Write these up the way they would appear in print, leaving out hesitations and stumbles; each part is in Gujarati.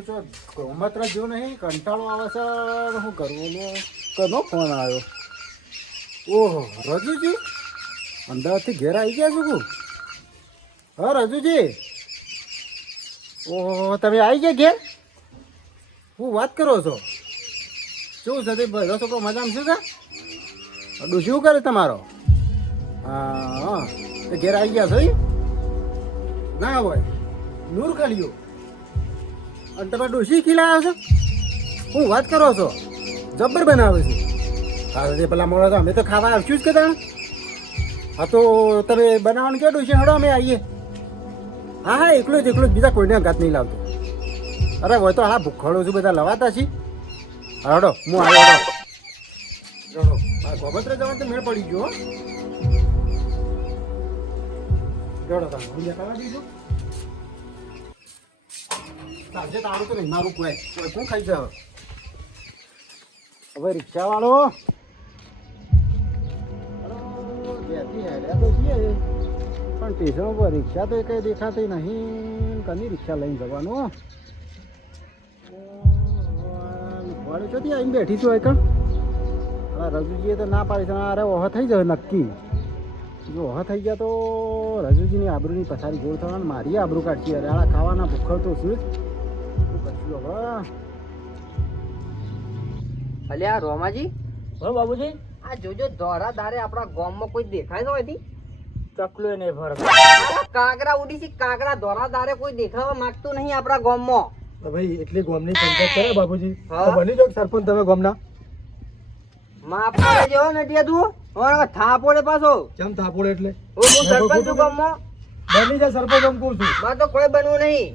તો ગોમત્ર જો નહીં કંટાળો આવે છે શું કરવું કનો ફોન આવ્યો ઓહો રજુજી અમદાવાદથી ઘેર આવી ગયા છો કું હા રજુજી ઓહો તમે આવી ગયા ઘેર હું વાત કરો છો શું છે તે બધો છોકરો મજામાં શું છે અડું શું કરે તમારો હા હા તો ઘેર આવી ગયા છો ના હોય નૂર ખાલીઓ અને તમે ડોસી ખીલાવ્યો છો હું વાત કરો છો જબ્બર બનાવે છે હા તે પેલા મોડા તો અમે તો ખાવા આવશું જ કે તમે હા તો તમે બનાવવાનું કે ડોસી હડો અમે આવીએ હા હા એકલો જ બીજા કોઈને અંગાત નહીં લાવતો અરે હોય તો હા ભૂખડો છું બધા લવાતા છી હડો હું આવ્યો હડો ગોબત્રે જવાનું તો મેળ પડી ગયો જોડો તમે હું દેખાવા દીધું આજે તારું તો નહીં મારું કોઈ શું ખાઈ જાવ હવે રિક્ષા વાળો હેડ્યા તો છીએ પણ સ્ટેશન ઉપર રિક્ષા તો કઈ દેખાતી નહીં કની રિક્ષા લઈને જવાનું વાળે ચોથી આવીને બેઠી છું એકણ હા રજુજીએ તો ના પાડી છે અરે ઓહ થઈ જાય નક્કી જો ઓહ થઈ ગયા તો રજુજીની આબરૂની પથારી ગોળ થવાનું મારી આબરૂ કાઢી અરે આળા ખાવાના ભૂખડ તો શું કરશું હવે અલ્યા રોમાજી હો બાબુજી આ જોજો ધોરા દારે આપણા ગામમાં કોઈ દેખાય તો હતી ચકલો ને ફરક કાગરા ઉડી છે કાગરા ધોરા દારે કોઈ દેખાવા માંગતું નહીં આપણા ગામમાં ભાઈ એટલી ગોમની પંચાયત કરે બાબુજી હા. બની જો સરપંચ તમે ગોમના માફ કરજો નટિયા તું હવે થાપોડે પાછો કેમ થાપોડે એટલે હું સરપંચ છું ગામમાં બની જાય સરપંચ એમ કહું છું મારે તો કોઈ બનવું નહીં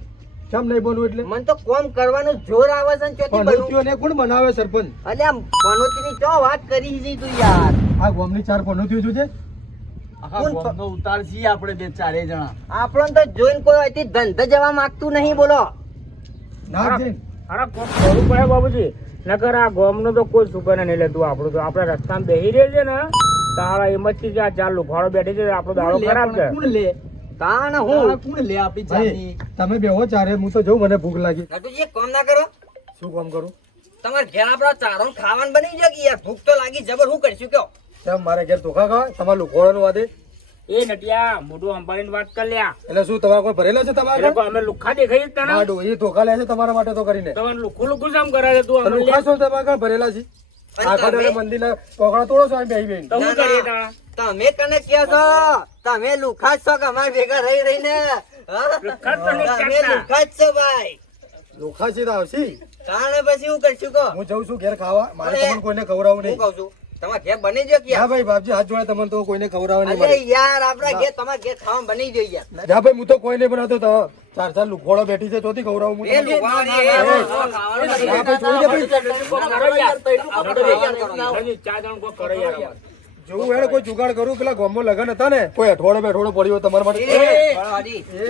કેમ નહીં બનવું એટલે મને તો કોમ કરવાનું જોર આવે છે ને ચોથી બનવું પનોતીઓને કોણ બનાવે સરપંચ અલ્યા પનોતીની ચો વાત કરી છે તું યાર આ ગોમની ચાર પનોતીઓ છે નો ઉતાર છીએ આપણે બે ચારે જણા આપણને તો જોઈને કોઈ અહીંથી ધંધા જવા માંગતું નહીં બોલો ના જઈને અરે કોક કરવું પડે બાબુજી નકર આ ગોમનો તો કોઈ સુગન નહીં લેતું આપણું તો આપણે રસ્તામાં બેસી રહે છે ને તારા હિંમતથી જ આ ચાર લુખાડો બેઠી છે આપણો દાડો ખરાબ છે કોણ લે તાણ હું કોણ લે આપી ભાઈ, તમે બેહો ચારે હું તો જઉં મને ભૂખ લાગી નટુજી એક કામ ના કરો શું કામ કરું તમારે ઘેર આપડા ચારો ખાવાનું બની જાય કે યાર ભૂખ તો લાગી જબર હું કરશું કયો કેમ મારે ઘેર ધોખા ખાવા તમારે લુખોડાનું વાદે એ નટિયા મોઢું અંબાડીને વાત કરી લ્યા એટલે શું તમારે કોઈ ભરેલા છે તમારે એટલે કોઈ અમે લુખા દેખાઈ જ તને નાડું એ ધોખા લે છે તમારા માટે તો કરીને તમે લુખું લુખું જામ કરે છે તું તો અમે લુખા છો તમારે કાં ભરેલા છે આખા દાડે મંદિરના પોકળા તોડો છો બેહી બેહી તો શું કરીએ તાણા તમે કને કહો છો તમે લુખા જ છો કે અમારે ભેગા રહી રહીને હા? લુખ્ખા જ તો નહીં તમે કરતા. લુખા જ છો ભાઈ લુખા છે તો આવશી તાણે પછી હું કરશું કહો હું જઉં છું ઘેર ખાવા મારે અરે, તમને કોઈને ખવડાવવું હું નહીં કહું છું તમારે ઘેર બની જાય કે હા ભાઈ બાપજી હાથ જોડે તમને તો કોઈને ખવડાવે નહીં અરે મારે. યાર આપડા ઘેર તમારે ઘેર ખાવાનું બની જાય યાર જા ભાઈ હું તો કોઈ નહીં બનાવતો તો ચાર ચાર લુખોડો બેઠી છે ચોથી ખવડાવું હું એ તમને? લુખવાડી, એ એ, ખાવાનું હા ભાઈ, છોડી દે ભાઈ. ચા જણ કોઈ કરે યાર અમારે. જોવું હેડે કોઈ જુગાડ કરું પેલા ગામમાં લગન હતા ને કોઈ અઠવાડો બેઠોડો પડ્યો હોય તમારા માટે એ, લુખવાડી. એ,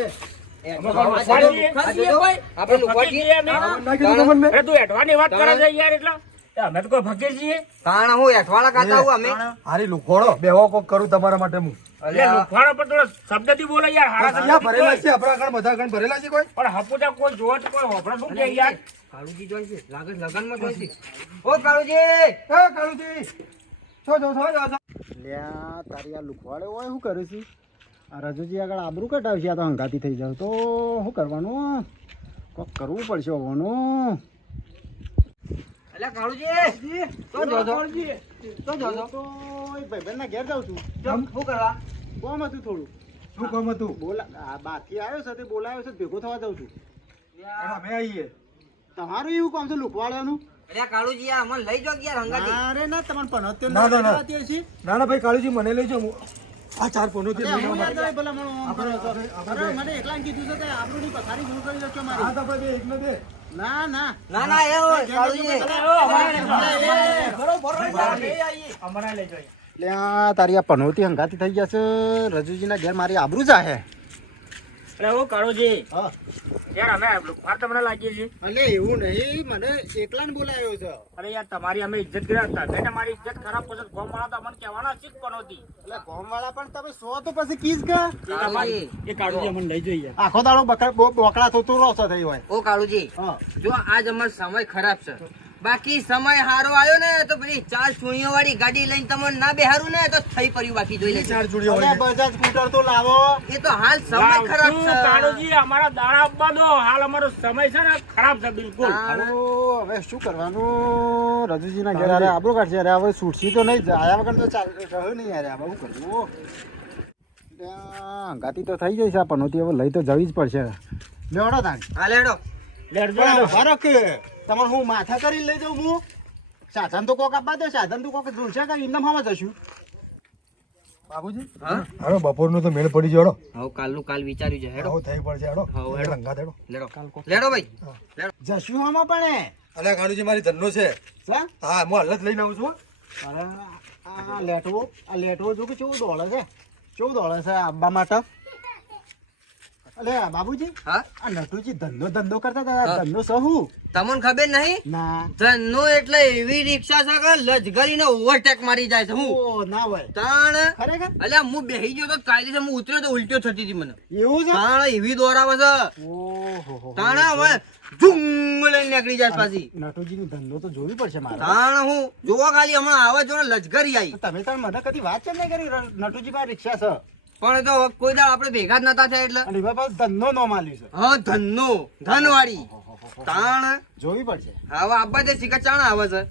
એ, અમે લુખવાડી. લુખવાડી. આ જોજો, આપણે લુખવાડી. ફકીર છીએ અમે. ના કીધું તમને અરે તું હેઠવાની વાત કરે છે યાર એટલે એ અમે તો કોઈ ફકીર છીએ તાણે હું હેઠવાળા ખાતા હું અમે હારી લુખોડો બેહો કોક કરું તમારા માટે હું એટલે લુખવાડો પર થોડો શબ્દથી બોલે યાર હારા અહીંયા શબ્દથી ભરેલા બોલ. છે આપણા આગળ બધા આગળ ભરેલા છે કોઈ પણ હપુજા કોઈ જોવે તો કોઈ હોભળે શું કે યાર કાળુજી જોઈ છે લાગે લગનમાં જોઈ છે ઓ કાળુજી એ કાળુજી છો છો છો છો લ્યા તારી આ લુખવાડે હોય શું કરું છું આ રજુજી આગળ આબરૂ કટાવશે આ તો હંગાતી થઈ જાવ તો શું કરવાનું કોક કરવું પડશે હોવાનું અલ્યા કાળુજી તો જોજો તો જોજો તો ભાઈબંધના ઘેર જાઉં છું શું કરવા કોમ હતું થોડું શું કામ હતું બાકી આવ્યો છે તે બોલાવ્યો છે ભેગો થવા જાઉં છું અમે આવીએ તમારું એવું કામ છે લુખવાડવાનું અલ્યા કાળુજી યાર અમને લઈ જાઓ કે યાર હંગાતી અરે ના તમારે પનોત્યો ના ના ભાઈ કાળુજી મને લઈ જાઓ આ ચાર પનોત્યો લઈ જાઓ મને એકલા કીધું છે કે આબરૂની પથારી દૂર કરી દો મારી હા તો આપણે એક ને દે ના ના ના ના એ હોય કાળુજી અમારા લઈ જોઈએ લ્યા તારી આ પનોતી હંગાતી થઈ જશે રજુજીના ઘેર મારી આબરૂ જાહે અરે ઓ કાળોજી હા યાર અમે લુખાર તમને લાગીએ છીએ. અલે એવું નહીં, મને એકલાને બોલાયો છે. અરે યાર તમારી અમે ઇજ્જત કર્યા હતા. તમે તમારી ઇજ્જત ખરાબ પછી ગોમ વાળા તો અમને કહેવાના શીખ પણ હતી. એટલે ગામવાળા પણ તમે સો તો પછી કીજ કે એ કાઢું અમને લઈ જઈએ. આખો દાડો બોકડા થતું રોસો થઈ હોય. ઓ કાળુજી, હા જો આજ અમારો સમય ખરાબ છે, બાકી સમય હારો આવ્યો ને તો પેલી 4 ચોણીઓ વાળી ગાડી લઈને તમને ના બેહારું ને તો થઈ પડ્યું. બાકી જોઈ લેજો. અલે બજાજ સ્કૂટર તો લાવો. એ તો હાલ સમય ખરાબ છે. કાળુજી અમારા દાડા આપવા દો. હાલ અમારો સમય છે ને ખરાબ છે બિલકુલ. હાલો, હવે શું કરવાનું? રજુજીના ઘરે અરે આબરૂ કાઢશે. અરે હવે છૂટશી તો નહીં, આયા વગર તો ચાલ રહ્યું નહીં. યાર હવે શું કરવું? ગાતી તો થઈ જઈશ આપણને, હવે લઈ તો જવી જ પડશે. લેવડો તાણ હાલે હેડો. બરો કે તમારે હું માથા કરીને લઈ જાઉં? હું સાધન તો કોક આપવા દે, સાધન તો કોક જોશે કે ઇન્દમ હામાં જશું. બાબુજી હા હાલો બપોરનો તો મેળ પડી ગયો. હવે કાલનું કાલ વિચાર્યું છે. હેડો. આવો થઈ પડશે. હેડો હા, હેડો. રંગા દેડો. લેડો લેડો ભાઈ. લેડો. જશું હામાં પણ અલ્યા કાળુજી મારી ધનનો છે. હા હા હું હાલ જ લઈને આવું છું. અરે આ લેટવો જો કે કેવું દોડે છે, કેવું દોડે છે આબા માટે. અલે બાબુજી, હા આ નટુજી ધંધો કરતા હતા. ધંધો સહુ તમને ખબર નહીં? ના ધનનો એટલે એવી રિક્ષા છે કે લજગરીને ઓવરટેક મારી જાય છે. હું ઓ ના હોય તાણ ખરેખર અલ્યા હું બેહી ગયો તો કાયદેસર હું ઉતર્યો તો ઉલટીઓ થતી હતી મને. એવું છે. તાણ એવી દોરાવે છે. ઓહો તાણ હવે ઝુંગ લઈને નીકળી જાય પાછી. નટુજી નો ધંધો તો જોવી પડશે મારે. તાણ હું જોવા ખાલી હમણાં આવે જો ને લજગરી આવી. તમે તાર મને કદી વાત કેમ નહીં કરી? નટુજી પાસે રિક્ષા છે પણ તો કોઈ દાડ આપણે ભેગા જ નતા થયા એટલે. અને એમાં પાછું ધંધો નો માલ્યું છે. હા ધનનો ધનવાળી. તાણ જોવી પડશે. હવે આપવા દે શીખા ચાણ આવે છે.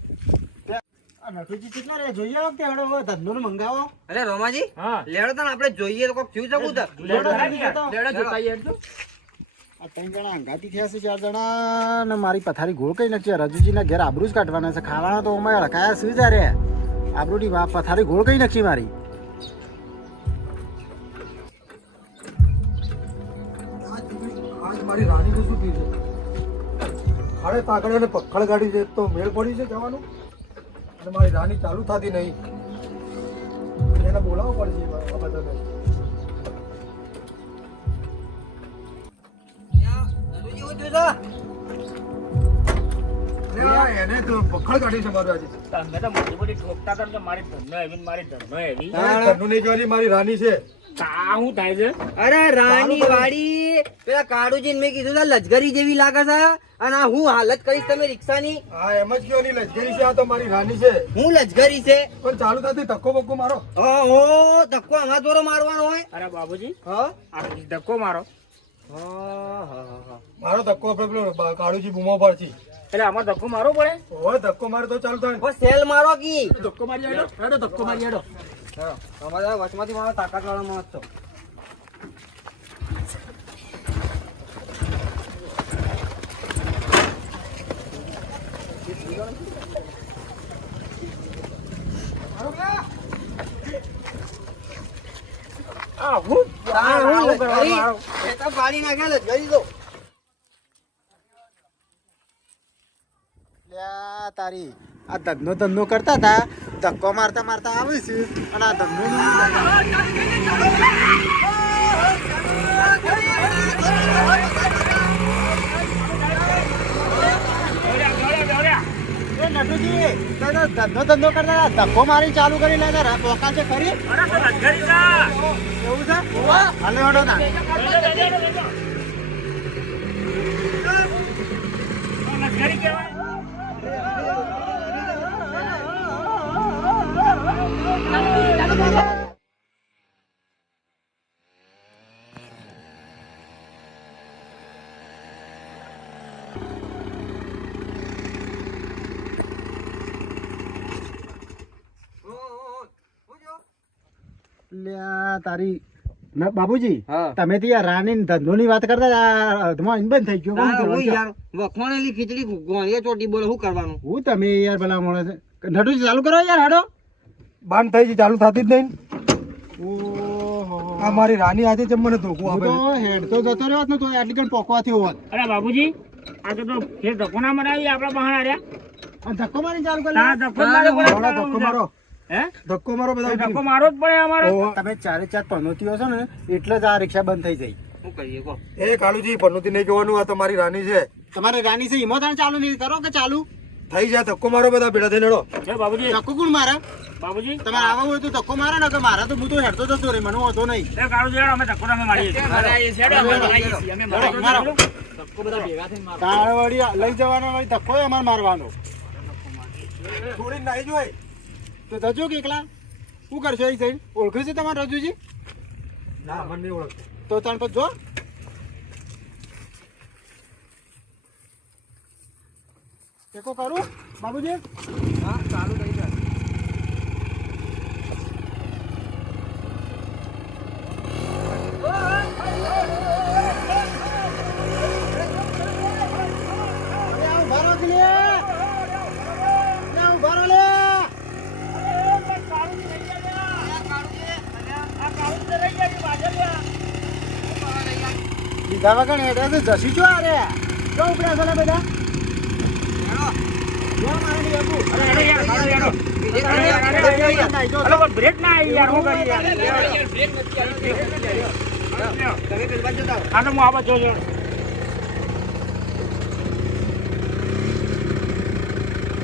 આ નટુજી કેટલા રે જોઈએ વખતે હડો હવે ધંધો નું મંગાવો. અરે રોમાજી હા લેડો તાણ આપણે જોઈએ તો કોક થયું શકું તો. લેડો લેડો જોતા હેડજો. આ 3 જણા અંગાતી થયા છે, 4 જણા ને મારી પથારી ગોળ કઈ નથી. રજુજી ના ઘેર આબરૂ જ કાઢવાના છે. ખાવાના તો અમે હડકાયા શું જા રે આબરૂની પથારી ગોળ કઈ નથી મારી. આજ મારી રાણી શું થઈ છે? ખાડે તાકડે અને પખડ ગાડી છે તો મેળ પડી છે જવાનું, અને મારી રાણી ચાલુ થતી નહીં. એને બોલાવવું પડશે આ બધાને. એને તો પખડ ગાડી છે મારું આજે. તમે તો મોટી મોટી ઠોકતા હતા કે મારી ધનનો એવી ને મારી ધનનો એવી. ઘરનું નહીં કહેવાની, મારી રાણી છે. કા શું થાય છે? અરે રાણી વાડી પેલા કાળુજી મેં કીધું તા લજગરી જેવી લાગે છે અને આ હું હાલત કરીશ તમે રિક્ષાની. હા એમ જ કહેવાની, લશ્કરી છે આ તો મારી રાણી છે. હું લજગરી છે. પણ ચાલુ થતી ધક્કો બક્કો મારો. ઓહો ધક્કો આમાં દોરો મારવાનો હોય. અરે બાબુજી હા આ ધક્કો મારો. મારો ધક્કો આપણે પેલો કાળુજી બૂમો પડશે. એટલે આમાં ધક્કો મારવો પડે? ઓય ધક્કો મારે તો ચાલુ થાય. ઓ સેલ મારો કી. ધક્કો મારી હેડો. હેડો ધક્કો મારી હેડો. તમારા વચમાંથી મારો તાકાત વાળો માણસ છો. આ હું હું કરવાનું મારો? એ તો પાડી નાખે લજગરી તો. લ્યા તારી આ ધંધો કરતા હતા, ધક્કો મારતા મારતા આવે છે અને આ ધંધો નટુજી ધંધો કરતા હતા, ધક્કો મારી ચાલુ કરી લેતા પોકા છે ખરી. અરે તો લશ્કરી છે. એવું છે હાલે હડો ના લશ્કરી કહેવાય. લ્યા તારી બાબુજી હા. તમે તો યાર રાણી ધંધો ની વાત કરતા હતા, અધમાં બંધ થઈ ગયો. તારે કોણ હું કહેવાય? યાર વખોણેલી ખીચડી ગોળીએ ચોટી બોલે શું કરવાનું? હું તમે યાર ભલા મળે છે. નટુજી ચાલુ કરો યાર હડો. બંધ થઈ છે, ચાલુ થતી જ નહીં. ઓહો આ મારી રાણી આજે છે મને ધોકું હું આપે તો છે. હેડ તો જતો રહ્યો હોત ને તો આટલી કણ પોકવાથી હોત. અરે બાબુજી આ તો ફેર ધક્કો ના મરાવી આપણા બહાના રહ્યા. અને ધક્કો મારી ચાલુ કરી તારા ધક્કો જ મારવો પડે. મારો ધક્કો મારો. હે ધક્કો મારો બધા ધક્કો મારવો જ પડે અમારે. ઓહો. તમે 4 પનોતીઓ છો ને એટલે જ આ રિક્ષા બંધ થઈ જાય. શું કરીએ કહો? એ કાળુજી પનોતી નહીં કહેવાનું, આ તમારી રાની છે. તમારે રાની છે ઈમો તાણ ચાલુ નહીં કરો કે ચાલુ થઈ જાય ધક્કો મારો બધા ભેળા થઈને લડો. એ બાબુજી ધક્કો કોણ મારે? બાબુજી તમારે આવવા હોય તો ધક્કો મારે ને કે મારા તો હું તો હેડતો જતો રે મને વાંધો નહીં. એ કાળુજી હેડો, અમે ધક્કો અમે મારીએ છીએ. મારો. તાળવાડી લઈ જવાનો હોય ધક્કો અમારે મારવાનો છોડીને નાહી જોય. તો જજો કે એકલા શું કરશો એ સાઈડ ઓળખ્યું છે તમારે રજુજી? ના મને નહીં ઓળખતો. તો તાણ પછી જો ટેકો કરું બાબુજી. હા ચાલુ થઈ જાય. અરે આવું ભારો કે લે આવું ભારો લે. લીધા વગર હેડે તો જસી છો અરે જો ઉપડ્યા છો ને બધા જો મારે નહીં આપું. અરે યાર, કાળુજી હેડો. અરે પણ બ્રેક ના આવી યાર, હું કરી યાર. તમે પેલી બાજુ જતા રહો. આ તો હું આવા જોજો.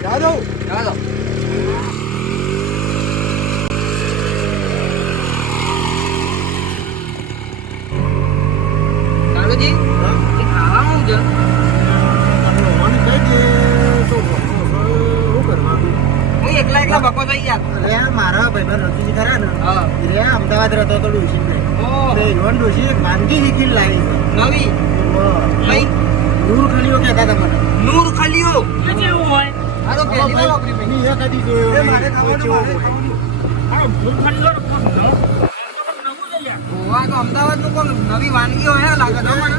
જા દઉં. ચાલો. કાળુજી, એ ખાવાનું છે. મને કહી દે તો શું કરવાનું? હું એકલા બકો થઈ ગયા. અરે યાર મારા ભાઈબંધ રતુજી ખરા ને હા. રે અમદાવાદ રહેતો તો ડોશી ને ઓહ, તે યોન ડોશી એક વાનગી શીખીને લાવી છે. નવી ભાઈ દૂર ખણીઓ કહેતા હતા મને. નૂર ખલીઓ. એ કેવું હોય? આ તો પહેલી વાર વાપરી મેં. એની એ કદી જોયો એ નહીં. મારે ખાવાનું, મારે ઓછો. ખાવાનું. અરે ભૂલ ખાલી લો ને, કોણ નવું છે યાર. ગોવા તો અમદાવાદનું કોઈ નવી વાનગી હોય લાગે છે મને.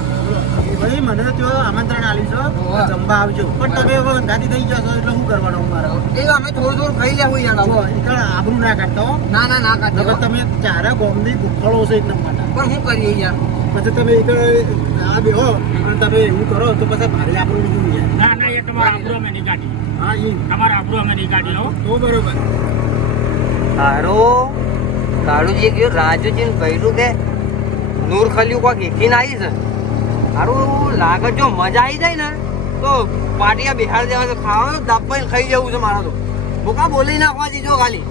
એ ભાઈ મને તો આમંત્રણ આલ્યું છે ઓહો. જમવા આવજો પણ તમે હવે ગાડી થઈ ગયા છો એટલે શું કરવાનું મારે? એ તો અમે થોડું થોડું ખાઈ લેવું યાર જો આવું. ઈકણ આબરૂ ના કાઢતા હો. ના કાઢો. નકર તમે ચારે ગોમની ગુફળો છે એક નંબરના. પણ શું કરીએ યાર? પછી તમે ઈકણ આ બેહો અને તમે એવું કરો તો પછી ભારે આપણું નીકળી જાય. ના ના, એ તમારા આબરૂ અમે નહીં કાઢી. હા એ તમારા આબરૂ અમે નહીં કાઢી હો. તો બરોબર. હારો કાળુજી ગયો રાજુજી કહ્યું કે નૂર ખલીઓ કોઈક એકીને આવી છે. હારું લાગે જો મજા આવી જાય ને તો પાટિયા બિહાર દેવા તો ખાવાનું દાપાઈને ખાઈ જવું છે મારા તો. ભૂકા બોલી નાખવા દીધો ખાલી.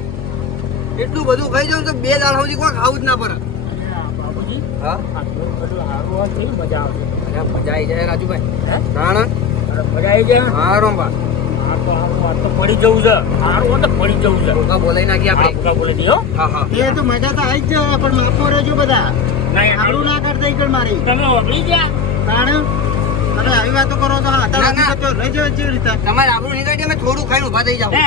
એટલું બધું ખાઈ જાઉં તો 2 દાડા સુધી કોઈ ખાવું જ ના પડે. અરે બાબુજી, હા, આ બધું સારું હોય કેવી મજા આવશે. મજા આવી જાય રાજુભાઈ. હે? હા અરે મજા આવી જાય. હા રોંબા આ તો પડી જવું છે. સારું હોય તો પડી જવું છે. ભૂકા બોલાઈ નાખી આ આપણે. ભૂકા બોલી દો. હા હા એ તો મજા તો આવી જ જાય પણ માફો રહેજો બધા. ના યાર, આબરૂ ના કરતા ઈકણ મારી. તમે ઓગળી ગયા. તાણ તમે આવી વાતો કરો તો હા ના, ના. તો રહી જાવ જેવી રીતે. તમારે આપણું નીકળી અમે થોડું ખાઈને ઉભા થઈ જાવ. હે,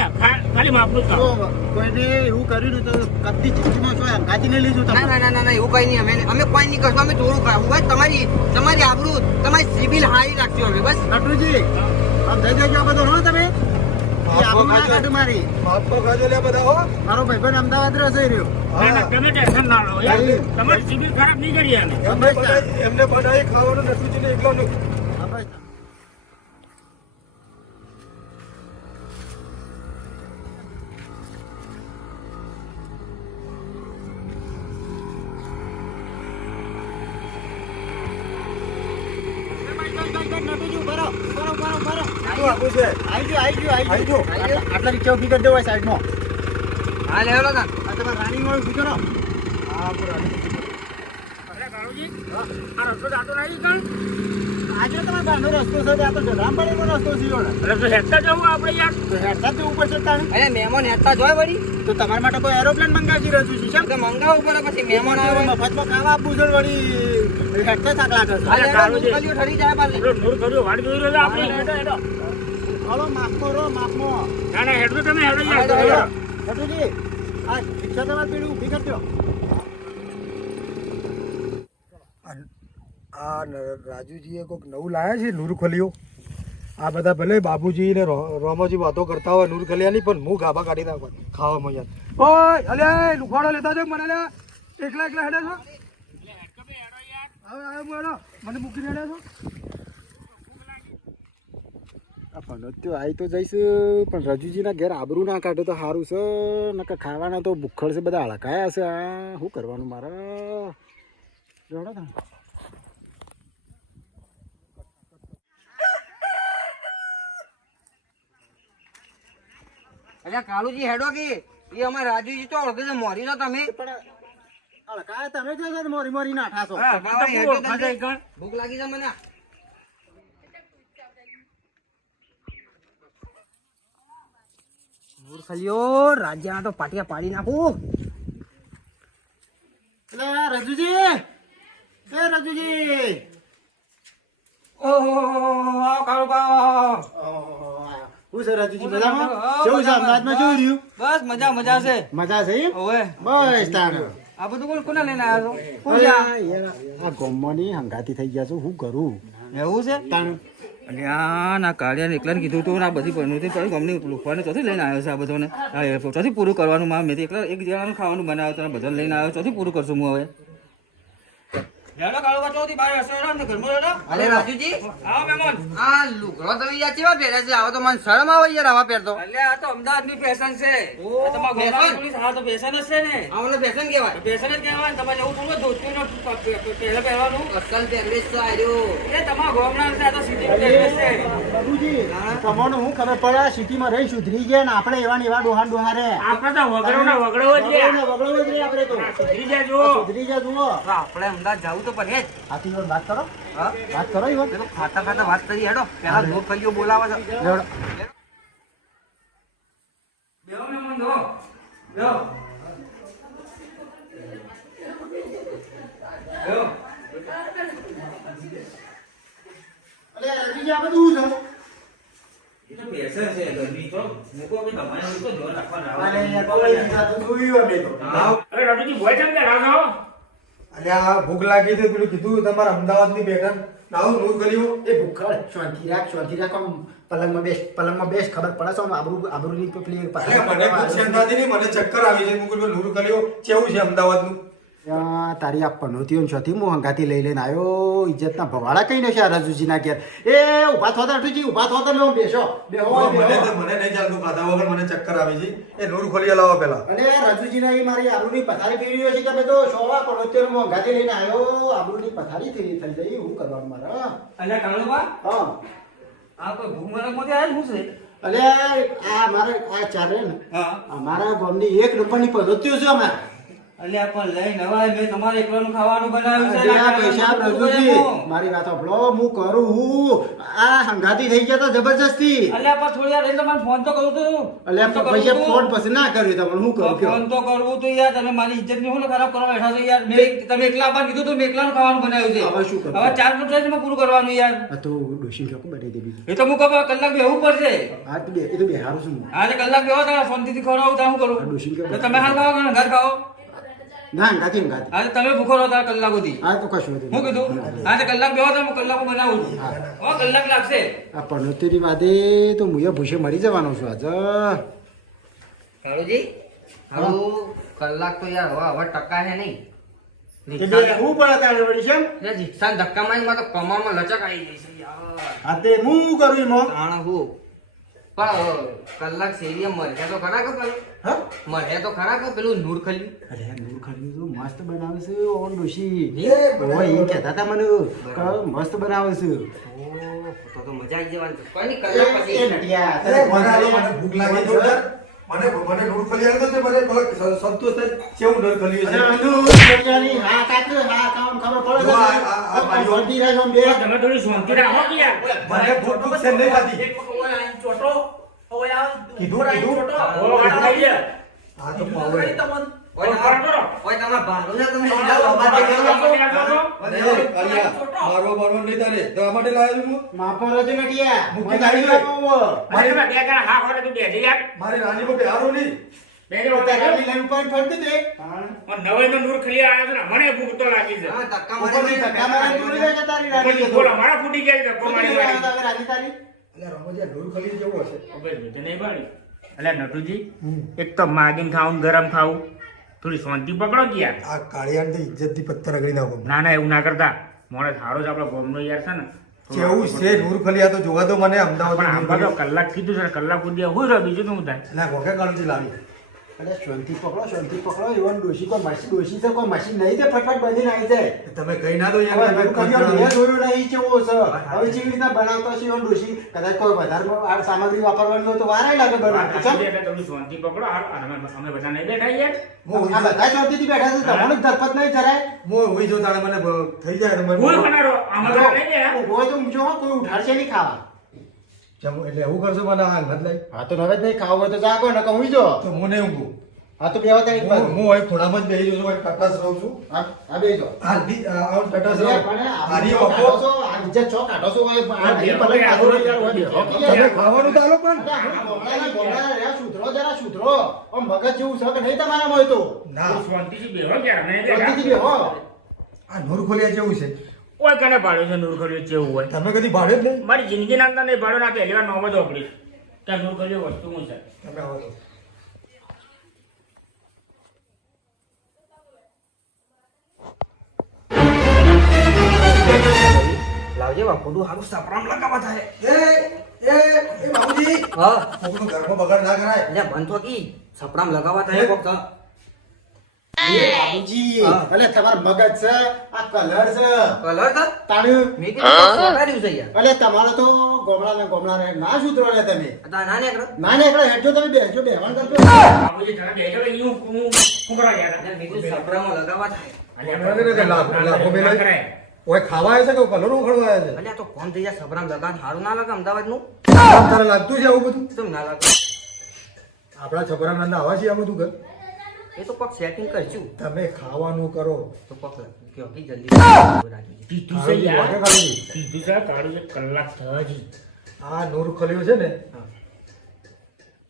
ખાલી માપનું જ જો ખાઓ. કોઈને એવું કર્યું ને તો કદી ચીચમાં છો ગાજીને લીધું ના તમે. ના ના ના એવું કઈ નહીં. અમે કોઈ નહીં કરશું. અમે થોડું ખાવું. બસ તમારી આબરૂ તમારી સિબિલ હારી રાખજો અમે બસ. નટુજી આમ થઈ જજો આ બધો હો તમે. એ આબરૂ ના ખાજો. કાઢ મારી. માફ તો ખાજો લે બધા હો. મારો ભાઈબંધ અમદાવાદ રહેશે રહ્યો. ના ના, તમે ટેન્શન ના લો યાર. નહીં. તમારી સિબિલ ખરાબ નહીં કરી અમે. એમને બનાવી ખાવાનું નથી ને એકલાનું. હા, બસ. નટુજી, ઉભા રહો, ઉભા રહો. શું આપું છે? આઈ ગયો. આઈ ગયો. આટલા રિક્ષા ઉભી કરી દેવો સાઈડમાં. હા લેવડો તા. આ તમારે રાનિંગ વાળું ઉભી કરો. હા બરાબર. અરે કાળુજી, આ રસ્તો જાતો નહીં કાં? આજે તમારે બહારનો રસ્તો છે તો આ તો જલારામ પાડીનો રસ્તો છે યો ને. અરે તો હેઠતા જવું આપણે યાર. તો હેઠતા જ જવું પડશે તાણે. અરે મહેમાન હેતા જોય વળી. તો તમારા માટે કોઈ એરોપ્લેન મંગાવી રહ્યું છે શેમ? તો મંગાવવું પડે પછી મહેમાન આવે. મફતમાં ખાવા આપવું છે વળી હેઠતા થાક લાગે છે. અરે કાળુજી. કાળુજી ઠરી જાય પાછી. પેલો નૂર કર્યો વાડી જોઈ રહ્યો આપણે. હેડો હેડો. હલો માપમાં રહો માપમાં. ના ના, હેડો તમે હેડો હેડો, યાર. હેડો. નટુજી આ રિક્ષા તમારી પેલી ઊભી કરજો. આ રાજુજીએ કોઈક નવું લાયા છે નૂર ખલીઓ. આ બધા ભલે બાબુજી ને રોમોજી વાતો કરતા હોય નૂર ખલિયાની, પણ હું ગાભા કાઢી નાખવા ખાવામાં યાર. ઓય અલે લુખાડો લેતા જાવ મને લે. એકલા એકલા હેડે છો? હવે હું હેડો મને મૂકીને હેડે છો? આ પનોત્યો આવી તો જઈશ પણ રજુજીના ઘેર આબરૂ ના કાઢે તો સારું છે. નકર ખાવાના તો ભૂખડ છે બધા હળકાયા છે. આ શું કરવાનું મારે જોડો તમે. એટલે કાળુજી હેડો કે એ અમારે રાજુજી તો ઓળખે છે મોરી નો તમે પણ અળકા તમે જો છો ને મોરી મોરી ના ઠાસો. હા, તો હું ઓળખા જાય કણ. ભૂખ લાગી છે મને મૂર્ખલિયો રાજ્યના તો પાટિયા પાડી નાખું એટલે રજુજી, એ રજુજી. ઓહો આવ કાળુબા હું છે રજુજી મજામાં? કેવું છે અમદાવાદમાં કેવું રહ્યું? બસ મજા મજા છે મજા છે એમ? ઓવે બસ તાણ. આ બધું કોને લઈને આવ્યો છો કોણ છે આ? આ ગોમમાંની હંગાતી થઈ ગયા છું, શું કરું? એવું છે તાણ. અને આ ના કાળિયાને એકલાને કીધું હતું ને આ બધી પનોતી તો ગમની લુખવાને ચોથી લઈને આવ્યો છે આ બધાને ચોથી પૂરું કરવાનું માં મેં તો એકલા એક જણાનું ખાવાનું બનાવ્યું તો બધાને લઈને આવ્યો ચોથી પૂરું કરશું હું હવે અરે રાજુજી આવો મહેમાન. આ લુગડો તમે યાર કેવા પહેર્યા છે આવો તો મને શરમ આવે યાર આવા પહેરતો અલ્યા, આ તો અમદાવાદની ફેશન છે. ઓહ, આ તમારા ફેશન? ગોળાની પોલીસ, હા તો ફેશન જ છે ને. આ મને ફેશન કહેવાય ફેશન જ કહેવાય ને. તમારે જવું પડે ધોતીનો પહેલા પહેરવાનું. અસલ પહેરવેશ તો આર્યો એ તમારા ગોમના છે, આ તો સિટીનો પહેરવેશ છે. બાબુજી, તમને હું ખબર પડે આ સિટીમાં રહી સુધરી ગયા ને આપણે એવા ને એવા ડોહાન ડોહા રે. આપણે તો વગડોના વગડો જ છે. વગડો જ રે આપણે તો. આ સુધરી જાજો. સુધરી જા જુઓ. તો આપણે અમદાવાદ જવું તો પડે જ આથી વાર વાત કરો. હા વાત કરો ઈવન. પેલો ખાતા ખાતા વાત કરી હેડો પેલા લોક કલ્યો બોલાવે છે લેવડો. બેહો મહેમાન, બેહો. બેહો. બેહો. અલે રજુજી, આ બધું શું છે? એ તો ફેશન છે ગરમી તો. મૂકો કે તમારે એવું તો ધ્યાન રાખવાનું. અરે યાર, કોઈ દીધા તો જોયું અમે તો. અરે રઘુજી, ભોય કેમ કે રાહ છો? અલ્યા ભૂખ લાગી તો પેલું કીધું તમારા અમદાવાદની પેટર્ન લાવું નૂર કર્યું. એ ભૂખડ શાંતિ રાખ, શાંતિ રાખ. આમ પલંગમાં બેસ ખબર પડે છે આમ આબરૂની પેલી અલ્યા મને ભૂખ સહેન થતી નહીં, મને ચક્કર આવી છે. હું કીધું નૂર કર્યું કેવું છે અમદાવાદનું? તારી આ પનોતીઓ છોથી હું હંગાથી લઈ લઈને આવ્યો. ઇજ્જતના ભવાડા કઈ નશે આ રજુજીના ઘેર. એ ઉભા થોતા અઠુજી, ઉભા થોતા લો, બેસો બેહો મને તો મને નહીં ચાલતું ખાધા વગર મને ચક્કર આવી છે. એ નૂર ખોલી લાવો પેલા. અને રજુજીના એ મારી આબરૂની પથારી પીવી છે. તમે તો સોવા પનોતીઓ હું હંગાથી લઈને આવ્યો. આબરૂની પથારી થઈ જઈ. હું કરવાનું મારા? અલ્યા કાળુબા, હા. આ કોઈ ભૂખ મરકમાંથી આવ્યા શું છે? અલે આ મારે આ ચારે ને હા. અમારા ગામની એક નંબરની પનોતીઓ છે અમારે. અલ્યા પણ લઈ નવાય, મેં તમારે એકલાનું ખાવાનું બનાવ્યું છે. અલ્યા પૈસા રજુજી, મારી વાત સાંભળો. હું કરું હું આ હંગાતી થઈ ગયા તા જબરજસ્તી. અલ્યા પણ થોડી વાર રહીને તમારે ફોન તો કરું તું. અલ્યા પૈસા ફોન પછી ના કર્યું તમને હું કરું કયો? ફોન તો કરવું તો યાર, તમે મારી ઇજ્જત ની હું ખરાબ કરવા બેઠા છો યાર. તમે એકલા આપવાનું કીધું તો મેં એકલાનું ખાવાનું બનાવ્યું છે. હવે શું કરું? હવે 4 મિનિટ રહીને પૂરું કરવાનું યાર. આ તો ડોશી કેવું બનાવી દે બીજું. એ તો હું કહું કલાક બેહવું પડશે. આ તો બે એ તો બેહારું છું હું. આજે કલાક બેહો તો શાંતિથી ખવડાવું તો હું આ કરું. ડોશી કેવું તો તમે હાલ ખાઓ કે ઘર ખાઓ? ના હંગાતી હંગાતી. આજે તમે ભૂખો રહો તાર કલાક સુધી. આ તો કશું હતું. હું કીધું આજે કલાક બેહો તો હું કલાક બનાવું છું. હો કલાક લાગશે. આ પનોતીની વાદે તો મુએ ભૂસે મરી જવાનો છું આજે. કાળુજી હારું કલાક તો યાર હવે ટકા હે નહીં તે બે હું પડે તારે વળી છે એમ? રિક્ષા ધક્કા મારી તો કમરમાં લચક આવી જઈ છે યાર આ તે હું કરું એમાં? તાણ હું પણ કલાક શેરીએ મરે તો ખરા કે પેલું હા? મરે તો ખરા કે પેલું નૂર ખલ્યું અરે આ નૂર ખરીદ તો મસ્ત બનાવે છે ઓન ડોશી. ઓય એ કહેતા હતા મને કે મસ્ત બનાવે છે. તો મજા આવી જવાની છે. કોઈ નહીં, એ કલાક પછી નટિયા અરે તને ફોન મને કર્યો? ભૂખ લાગી તો યાર. મને નૂર ખોલી આલતો તે મને પેલા સંતોષ થાય કેવું નૂર ખોલ્યું છે. અરે નૂર ખરીદવાની હા કાક હા કામ ખબર પડે જો છે. આ આ શાંતિ રાખ આમ બે. તમે થોડી શાંતિ રાખો કે યાર. મને ભૂખ સહેન નહીં થતી. કીધું ઓ વાત થઈ ગયા. હા તો પાવે. ઓય કરો, કરો. ઓય તમારા ભાડું ને તમે તમે જાઓ અમારે મારવા મારવા નહીં તારે તો આ માટે લાવ્યો છું હું. માપર જ નટિયા મૂકી મજા આવી નાખી. ગયો. અરે તમે બે જણા હા ખોટે તું બેસી યાર. મારી રાની પર હારો નહીં. બે જણા તારે ઉતારો. વિલન પર ફરતી દે. પણ નવાઈનો નૂર ખલી આવ્યો છે ને, મને ભૂખ તો લાગી છે. હા, ધક્કા ઉપરથી ધક્કા મારે તોડી દે કે તારી રાની ઉપરથી છે તો. બોલો, મારા ફૂટી ગયા છે ધક્કો મારી વાળી. હવે રાની તારી. એટલે રમોજીયા નૂર ખલી જેવો હશે. ખબર છે કે નહીં ભાઈ? અલ્યા નટુજી, એક તો માગીને ખાવું ગરમ ખાવું, થોડી શાંતિ પકડો કે યાર. આ કાળિયાને તો ઇજ્જતથી પથ્થર રગડી નાખો. ના ના એવું ના કરતા. મોડે સારો જ આપણો ગોમનો યાર છે ને. કેવું છે નૂર ખલી? આ તો જોવા દો મને પણ અમદાવાદ. આમાં તો કલાક કીધું છે, કલાક સુધી હું રહ્યો, બીજું શું થાય? એટલે ગોખે કાળુજી લાવી. અરે શાંતિ પકડો એવન ડોશી કોઈ મશીન ડોશી છે કોઈ મશીન નહીં છે ફટફટ બંધીને આવી જાય તમે કહી ના દો હવે યાર નવું કર્યું મેં જોયું નહીં કેવો છે હવે જેવી રીતના બનાવતો છે એવન ડોશી કદાચ કોઈ વધારે આ સામગ્રી વાપરવાની હોય તો વાર લાગે બનાવતો એટલે તમે શાંતિ પકડો હાલ અમે બધા નહીં બેઠા યાર આ બધા શાંતિથી બેઠા છે તમને ધરપત નહીં જરાય હું જો તારે મને થઈ જાય તો કોઈ મને બનારો અમે બધા નહીં બેઠા ઉભો તો ઊંચો હો, કોઈ ઉઠાડશે નહીં ખાવા એટલે એવું કરશો મને આ મત લઈ હા તો હવે જ નહીં ખાવું હોય તો જાગો ને કહું જો તો હું નહીં ઊંઘું હા તો બેવા તારી બાજુ હું અહીં ખૂણામાં જ બેસી જઉં છું અહીં ટટાસ રહું છું આ બેજો ટટાસ તમે રહું ખાવાનું ચાલો પણ મગજ જેવું છે કે નહીં તમારામાં હોય તો ના શાંતિથી બેહો યાર નહીં શાંતિથી બેઠા બેહો. આ નૂરખોલિયા જેવું છે કોઈ કને ભાડ્યો છે નૂરખલીઓ જેવું હોય તમે કદી ભાડે જ નહીં મારી જિંદગીના અંદર નહીં ભાડો ના પહેલી વાર નોમ જ ઓપડી ત્યાં નૂરખલીઓ વસ્તુ શું છે તમે આવો તો લાવજે બાપુ તું હારું સપરામ લગાવવા થાય એ બાબુજી હા કોકનું ઘરમાં બગાડ ના કરાય એટલે બંધ કી સપરામ લગાવવા થાય કોક તો એ બાબુજી, હા. અલે તમારા મગજ છે આ કલર છે કલર તો તાણું મેં કીધું સોટાડ્યું છે યાર અલે તમારો તો ગોમડા ને ના સુધરો ને તમે આ ના નીકળો ના ને એકલા હેઠજો તમે બેસજો બેહવાન કરજો બાબુજી તને બેઠો કે યું કુકરા યાર એટલે મેં કીધું સપરામાં લગાવવા થાય લાભો મેળવે. ઓય ખાવા આવે છે કે કલર ઉખડવા આવે છે અલ્યા તો કોણ થઈ જાય સપરામ લગાવ સારું ના લાગે અમદાવાદ નું તારે લાગતું છે આવું બધું કેમ ના લાગે આપણા છોકરાના અંદર આવા છે આ બધું ઘર એ તો કોક સેટિંગ કરશું તમે ખાવાનું કરો તો કોક કયો કે જલ્દી પીધું છે યાર વાગે કાઢી. પીધું છે કાઢું છે કલાક થયા જ આ નૂર ખલ્યો છે ને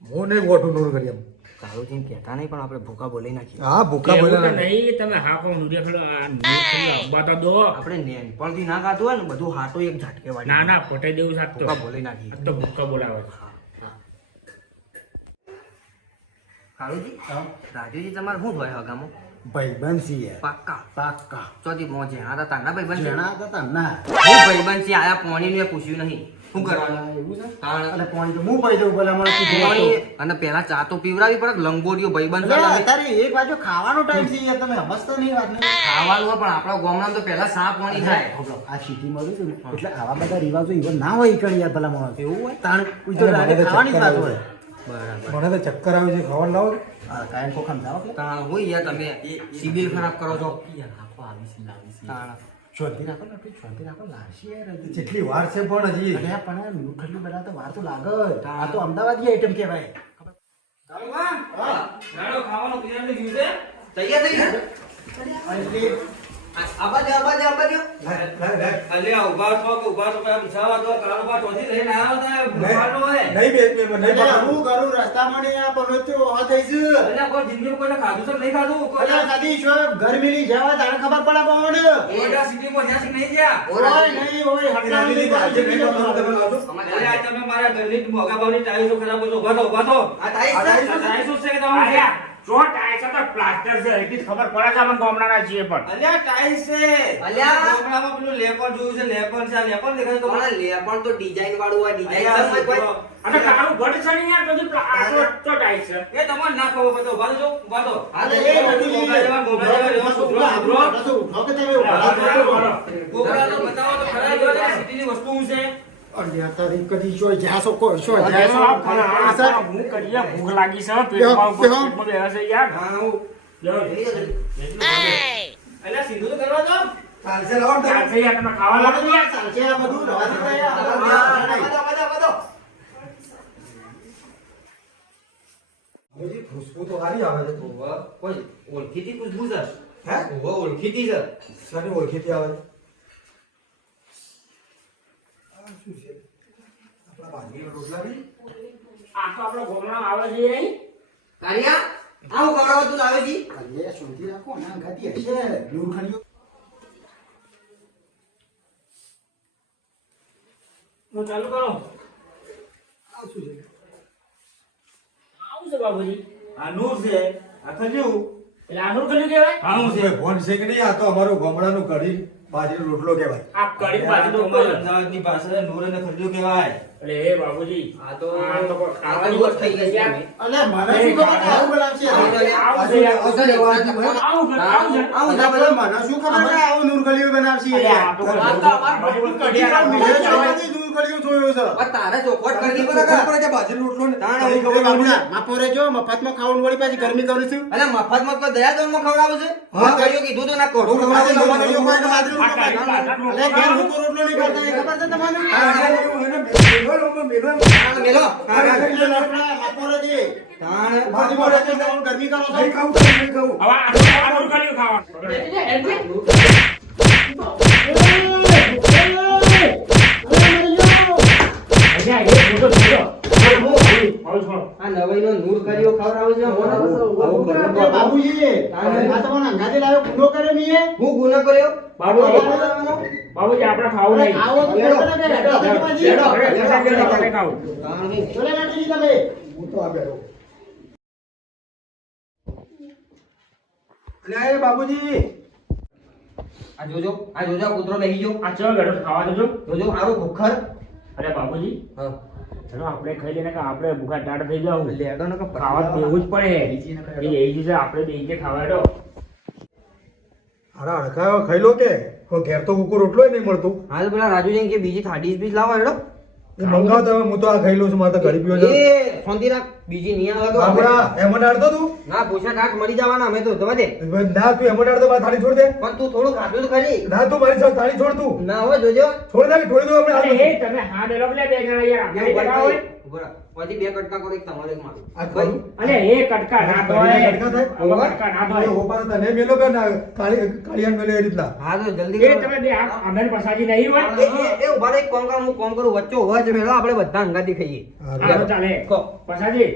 હું નહીં ગોઠું નૂર ખલિયમ કાળુજીને કહેતા નહીં પણ આપણે ભૂખા બોલી નાખીએ હા ભૂખા એવું તો બોલ્યા નહીં તમે હા કહો નૂરિયા ખલો આ નૂરિયા અબ્બા તો દો આપણે નેનપણથી ના ખાધું હોય ને બધું હાટો એક ઝાટકે વાળી ના ના પટાઈ દેવું સાથ તો ભૂખા બોલી નાખીએ આ તો ભૂખા બોલાવે છે. કાળુજી રાજુજી તમારે શું હોય હગામાં ભાઈબંધ છીએ પાક્કા પાક્કા ચોથી મોજે હા તારના ભાઈ બનશે જણા હતા ના હું ભાઈ બનશે આયા પોણીનું એ પૂછ્યું નહીં શું કરવાનું એવું છે તાણ અને પાણી તો હું પી દઉં ભલા મને કીધું પોણી હતું. અને પેલા ચા તો પીવડાવી પડે લંગોટીઓ ભાઈ બનશે અલે અત્યારે એક બાજુ ખાવાનો ટાઈમ છે યાર તમે સમજતો નહીં વાત ને ખાવાનું હોય પણ આપણા ગામડામાં તો પેલા સા પાણી થાય આ સિટીમાં રહ્યું છું ને એટલે આવા બધા રિવાજો એવા ના હોય ઈકણ યાર ભલા માણસ એવું હોય તાણ કોઈ તો અરે મને તો ખાવાની જ વાત ચક્કર હોય બરાબર મને તો ચક્કર આવે છે ખાવાનું લાવો હા કાયમ કોક સમજાવો કે તાણ હોય યાર તમે સિબિલ ખરાબ કરો છો તાણ શાંતિ રાખો ને આપણી શાંતિ રાખો લાશી યાર જેટલી વાર છે પણ હજી અરે પણ મુખડલી બધા તો વાર તો લાગે આ તો અમદાવાદી આઈટમ કહેવાય તૈયાર થઈ ગયું આબા દે અલ્યા ઉભા છો કે ઉભા છો કે વિસાવા તો કારોબાર ચોથી લઈને આવ્યા હતા ભૂખાનો હે નહીં નહીં એટલે હું કરું રસ્તામાં ને આ પનોત્યો આ થઈશું અલ્યા કોઈ જિંદગીમાં કોઈને ખાધું છે કે નહીં ખાધું અલ્યા કદી છો ગરમીની જવા તારે ખબર પડે કોણ ઓડા સિટીમાં જ્યાં સુધી નહીં ગયા ઓય નહીં ઓય હટવાનું નહીં આજે નહીં પાછું તમે લાવજો. અલ્યા તમે મારા ઘરની મોગા ભાવની ટાઈસો ખરાબ હતો ઉભા થો આ તાઈ ટાઈસો છે કે તમારે અલ્યા, જો ટાઈસ તો પ્લાસ્ટર છે એટલી જ ખબર પડે છે અમે ગામડાના છીએ પણ અલ્યા ટાઈસ છે અલ્યા. ગામડામાં પેલું લેપન જોયું છે લેપન છે આ લેપન દેખાય તો તમારા લેપણ તો ડિઝાઇન વાળું હોય અલ્યા, ડિઝાઇન કોઈ અને કાળું ગઢ છે ને યાર બધી આટલો તો ટાઈસ છે એ તમારે ના ખબર પડતો ઉભા થો ઉભા થો હા તો એ એ બધી ગોગા જેવા રેવા સુધરો ઉઠો કે તમે ઉભા ગોગડાનો બતાવો તો ખરા જો સિટીની વસ્તુ શું છે અલ્યા તારી કદી છો જ્યાં છો કોઈ છો અરે જ્યાં છો બાપ, અને આ આ સર હું કરીએ ભૂખ લાગી છે પેટમાં પેલો. બેસે છે યાર હા હું લ્યો. અલ્યા સીધું તો કરવા દો ચાલશે લાવો ને તમે. ચાલશે યાર તમે ખાવા લાગો યાર ચાલશે આ બધું રવા દે યાર. હજી ખુશ્બુ તો સારી આવે છે કોઈ ઓળખીતી ખુશ્બુ છે હે ઓળખીતી છે શાની ઓળખીથી આવે છે આ શું છે આપણા બાજરીના રોટલા નહીં આ તો આપણો ગામડામાં આવે છે નહીં કારિયા આવું કવડાવો તું લાવે જી અલ્યા શાંતિ રાખો ને ગાતી હશે દૂરખડીઓ હું ચાલુ કરો આ શું છે આવું છે બાબુજી આ નૂર છે આ ખલ્યું એટલે આનું ખલ્યું કહેવાય હા હું છે ફોન છે કે નહીં આ તો અમારું ગામડાનું કઢી બાજરીનો રોટલો કહેવાય. આ કઢી બાજુ તો અમારા અમદાવાદની પાસે નૂર અને ખરજૂર કહેવાય. એટલે એ બાબુજી આ તો કોઈ ખાવાની આ તો વસ્તુ થઈ ગઈ છે અમે. અલ્યા મને શું ખબર કે આવું બનાવશે આવું છે, આજે રહેવાથી ભાઈ. આવું છે. અલ્યા પેલો મને શું ખબર કે આવું નૂરખલીઓ બનાવશે અલ્યા, આ તો કોઈ આ તો અમાર કઢી પણ મેં ચોખાથી નૂરખલીઓ જોયો છે. પણ તારે ચોખવટ કરવી પડે ખબર કે? પડે કે બાજરીનો રોટલો ને તાણ તારી ખબર એ બાબુજી? બાબુડા, માપોરે જો મફતમાં ખાવાનું વળી પાછી ગરમી કરું છું. અરે મફતમાં કોઈ દયાદોનમાં ખવડાવે છે? હા. કડીઓ કીધું તું ના કઢું તમારે ખવડાવે નવા તો કડીઓ કોઈ ને બાજરીનો આ રોટલો કાઢી ખાય. અલ્યા ઘેર હુંકો રોટલો નહીં કરતા, એ ખબર છે તમને? તાણ મેલો. હા, હા. એટલે લફડા, માપોરે જે. તાણ. બાજરી પર રાખીને ખાવાનું ગરમી કરો છો. નહીં ખાવું, નહીં ખાવું. હવે આ નૂરખલીઓ ખાવાનું. અલ્યા, એ મોટો છોડો. આવું છોડો. આ નવાઈનો નૂર કડીઓ ખવડાવે છે આવું કરવું તો બાબુજી, આ તમારો અંગાથી લાવ્યો ગુનો કર્યો નહીં એ? હું ગુનો કર્યો બાબુજી આપણે ખાવું નહીં. આવો તો લેડો, કરશો ને કે? લેડો, બાબુજી, લેડો. હવે કશાક લેડો, આપણે ખાવું. તાણ નહીં. ચોલે નાખી દીધી તમે. હું તો આ બેઠો. અલ્યા એ બાબુજી, આ જોજો આ કૂતરો બેસી ગયો. આ ચલો બેઠો ખાવા દેજો. જોજો મારો ભૂખર. અરે બાબુજી હા. ચલો આપણે ખાઈ લઈને કે આપણે ભૂખા ટાઢ થઈ જાવ લેડો ને કે ખાવા તો દેવું જ પડે એ જ છે આપણે બેહીને ખાવા હેડો. હારા હડકાયો ખાઈ લો કે કોઈ ઘેર તો કુકુ રોટલો નહીં મળતું. હા તો પેલા રાજુજી કે બીજી થાળી બીજ લાવો હેડો. એ મંગાવતા હવે હું તો આ ખાઈ લઉં છું, મારે તો ગરીબીઓ છે. એ ફોનથી રાખ બીજી નહીં આવે તો આપણા એમાં ડાળતો તું ના પૂછા કાટ મરી જવાના અમે તો જવા દે. ના, તું એમાં ડાળતો મારી થાળી છોડ દે. પણ તું થોડું ખાધું તો ખરી. ના, તું મારી સાથે થાળી છોડ તું. ના હોય જોજો. છોડ દે કે છોડી દો આપણે અરે હાલ. એ તમે હા ડેલો લે બે જણા યાર આપણે જગા હોય. ઉભા રહો. પછી બે કટકા કરો એક તમારે એક મારું. આ ખરું? અરે એ કટકા ના ધોય કટકા થાય? હવે કટકા ના અરે ધોય ઓપાર તને મેલો કે ના કાળિયાને મેલો એ રીતના. હા તો જલ્દી એ કરો. તમે બે આંગણ પસાજી નહીં હોય એ ઉભા રહો, એક કામ કર, હું કામ કરું વચ્ચે ઉભા છે મેળો આપણે બધા અંગાથી ખાઈએ. હા તો ચાલે કહો. પસાજી